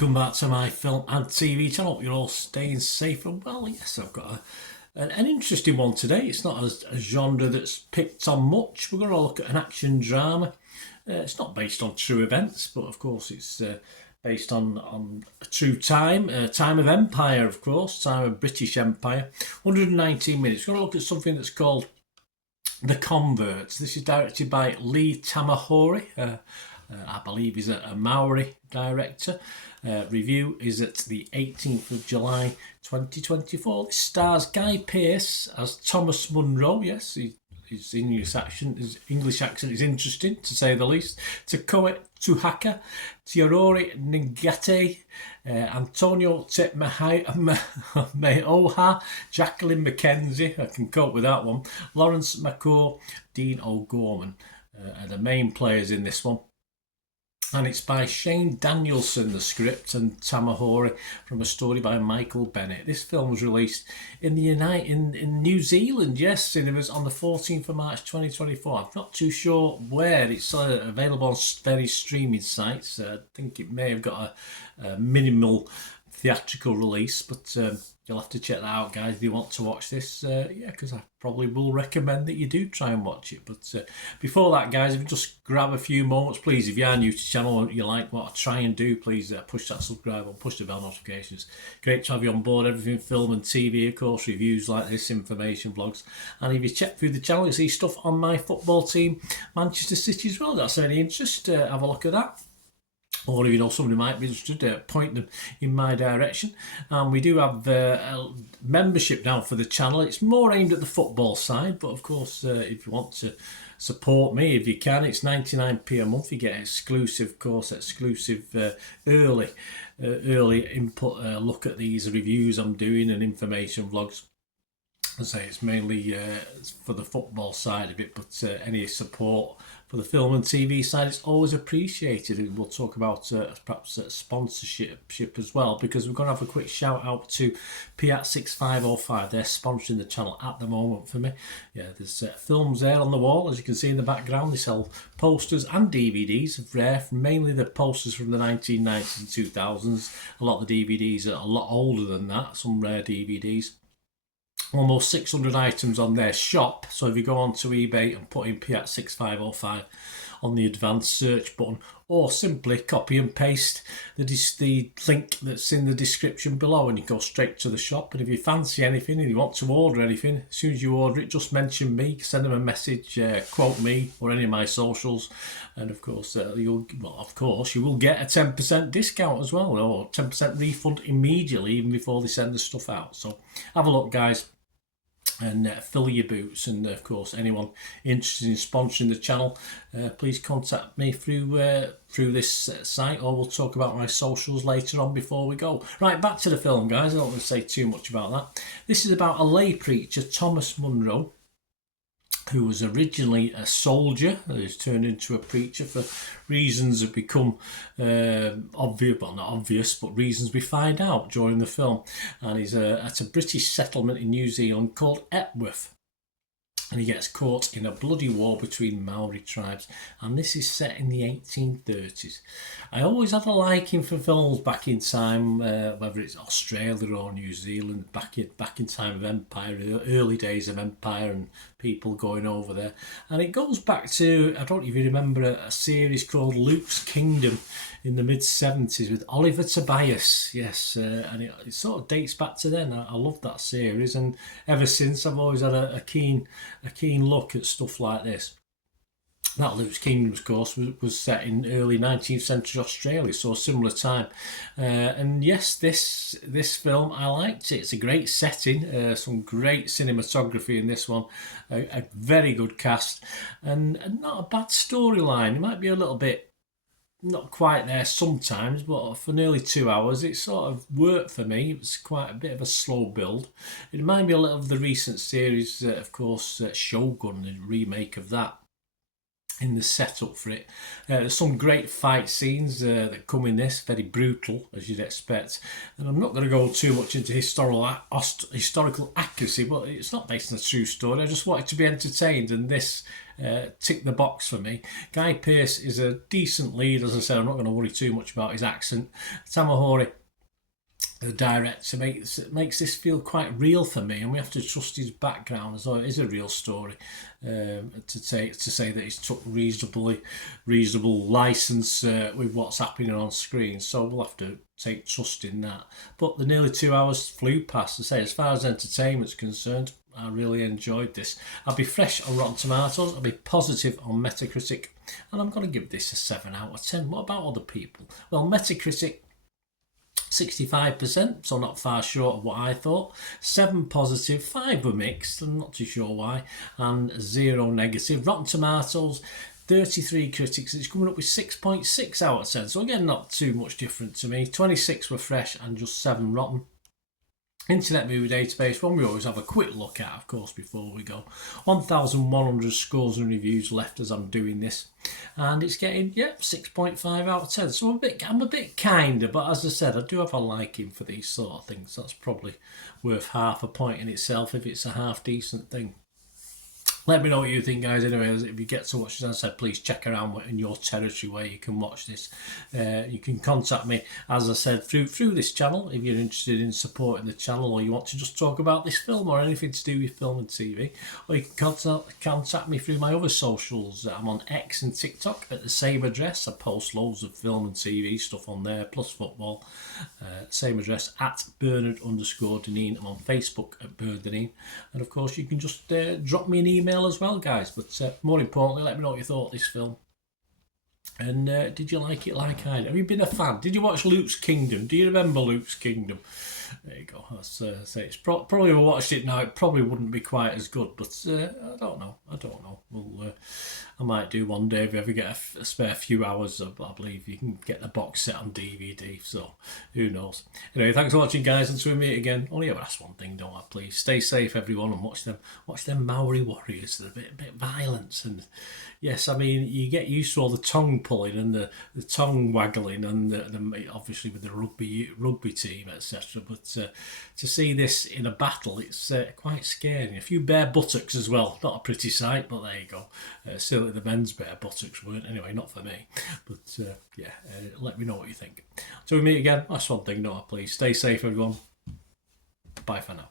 welcome back to my film and TV channel. Hope you're all staying safe and well. Yes, I've got an interesting one today. It's not a genre that's picked on much. We're going to look at an action drama. It's not based on true events, but of course it's based on a true time of empire, of course, time of British Empire. 119 minutes. We're going to look at something that's called The Converts. This is directed by Lee Tamahori. I believe he's a Maori director. Review is at the 18th of July 2024. This stars Guy Pearce as Thomas Munro. Yes, his English accent is interesting, to say the least. Takoe Tuhaka, Tiorori Ngate, Antonio Te Meoha, Jacqueline Mackenzie, I can cope with that one, Lawrence McCaw, Dean O'Gorman are the main players in this one. And it's by Shane Danielson, the script, and Tamahori from a story by Michael Bennett. This film was released in New Zealand, yes, and it was on the 14th of March 2024. I'm not too sure where. It's available on various streaming sites. I think it may have got a minimal theatrical release, but you'll have to check that out, guys, if you want to watch this. Because I probably will recommend that you do try and watch it. But before that, guys, if you just grab a few moments, please, if you are new to the channel or you like what I try and do, please push that subscribe or push the bell notifications. Great to have you on board. Everything film and TV, of course, reviews like this, information, vlogs. And if you check through the channel, you see stuff on my football team, Manchester City as well. That's any interest, have a look at that. Or if you know somebody might be interested, point them in my direction. And we do have a membership now for the channel. It's more aimed at the football side, but of course, if you want to support me, if you can, it's 99p a month. You get exclusive early input, look at these reviews I'm doing and information vlogs. I say it's mainly for the football side of it, but any support for the film and TV side is always appreciated. And we'll talk about perhaps sponsorship as well, because we're going to have a quick shout out to Piat6505. They're sponsoring the channel at the moment for me. Yeah, there's films there on the wall, as you can see in the background. They sell posters and DVDs of rare, mainly the posters from the 1990s and 2000s. A lot of the DVDs are a lot older than that, some rare DVDs. Almost 600 items on their shop. So if you go onto eBay and put in Piat6505 on the advanced search button, or simply copy and paste the link that's in the description below, and you go straight to the shop. And if you fancy anything and you want to order anything, as soon as you order it, just mention me, send them a message, quote me or any of my socials, and of course you will get a 10% discount as well, or 10% refund immediately, even before they send the stuff out. So have a look, guys, and fill your boots. And of course, anyone interested in sponsoring the channel, please contact me through this site, or we'll talk about my socials later on before we go. Right, back to the film, guys. I don't want to say too much about that. This is about a lay preacher, Thomas Munro, who was originally a soldier, who's turned into a preacher for reasons that become obvious, well, not obvious, but reasons we find out during the film. And he's at a British settlement in New Zealand called Epworth. And he gets caught in a bloody war between Maori tribes, and this is set in the 1830s. I always had a liking for films back in time, whether it's Australia or New Zealand, back in time of empire, the early days of empire, and people going over there. And it goes back to, I don't even remember, a series called Luke's Kingdom in the mid-70s with Oliver Tobias. Yes, and it sort of dates back to then. I love that series, and ever since I've always had a keen look at stuff like this. That Luke's Kingdom, of course, was set in early 19th century Australia, so a similar time. And yes, this film, I liked it. It's a great setting, some great cinematography in this one, a very good cast, and not a bad storyline. It might be a little bit not quite there sometimes, but for nearly 2 hours it sort of worked for me. It was quite a bit of a slow build. It reminded me a little of the recent series, of course, Shogun, the remake of that. in the setup for it. There's some great fight scenes that come in this, very brutal as you'd expect. And I'm not going to go too much into historical accuracy, but it's not based on a true story. I just wanted to be entertained, and this ticked the box for me. Guy Pearce is a decent lead, as I said. I'm not going to worry too much about his accent. Tamahori, the director, makes this feel quite real for me, and we have to trust his background as though it is a real story. To say that he's took reasonable license with what's happening on screen, so we'll have to take trust in that. But the nearly 2 hours flew past. I say, as far as entertainment's concerned, I really enjoyed this. I'll be fresh on Rotten Tomatoes, I'll be positive on Metacritic, and I'm going to give this a 7 out of 10. What about other people? Well, Metacritic 65%, so not far short of what I thought. 7 positive, 5 were mixed, I'm not too sure why, and 0 negative. Rotten Tomatoes, 33 critics, it's coming up with 6.6 out of 10, so again, not too much different to me. 26 were fresh and just 7 rotten. Internet Movie Database, one we always have a quick look at, of course, before we go. 1,100 scores and reviews left as I'm doing this, and it's getting 6.5 out of 10. So I'm a bit kinder, but as I said, I do have a liking for these sort of things. That's probably worth half a point in itself if it's a half decent thing. Let me know what you think, guys. Anyway, if you get to watch this, as I said, please check around in your territory where you can watch this. You can contact me, as I said, through this channel if you're interested in supporting the channel, or you want to just talk about this film or anything to do with film and TV. Or you can contact me through my other socials. I'm on X and TikTok at the same address. I post loads of film and TV stuff on there, plus football. Same address, at Bernard_Deneen. I'm on Facebook at Bernard, and of course you can just drop me an email as well, guys. But more importantly, let me know what you thought of this film, and did you like it like I did? Have you been a fan? Did you watch Luke's Kingdom? Do you remember Luke's Kingdom? There you go. That's say it's probably if I watched it now, it probably wouldn't be quite as good, but I don't know. Well, I might do one day if you ever get a spare few hours. I believe you can get the box set on DVD, so who knows. Anyway, thanks for watching, guys, until we meet again. Only ever ask one thing, don't I? Please stay safe, everyone, and watch them Maori warriors. They're a bit violent, and yes, I mean, you get used to all the tongue pulling and the tongue waggling, and the obviously with the rugby team, etc. But to see this in a battle, it's quite scary. A few bare buttocks as well. Not a pretty sight, but there you go. Certainly the men's bare buttocks weren't. Anyway, not for me. But let me know what you think. Till we meet again, last one thing, don't I? Please stay safe, everyone. Bye for now.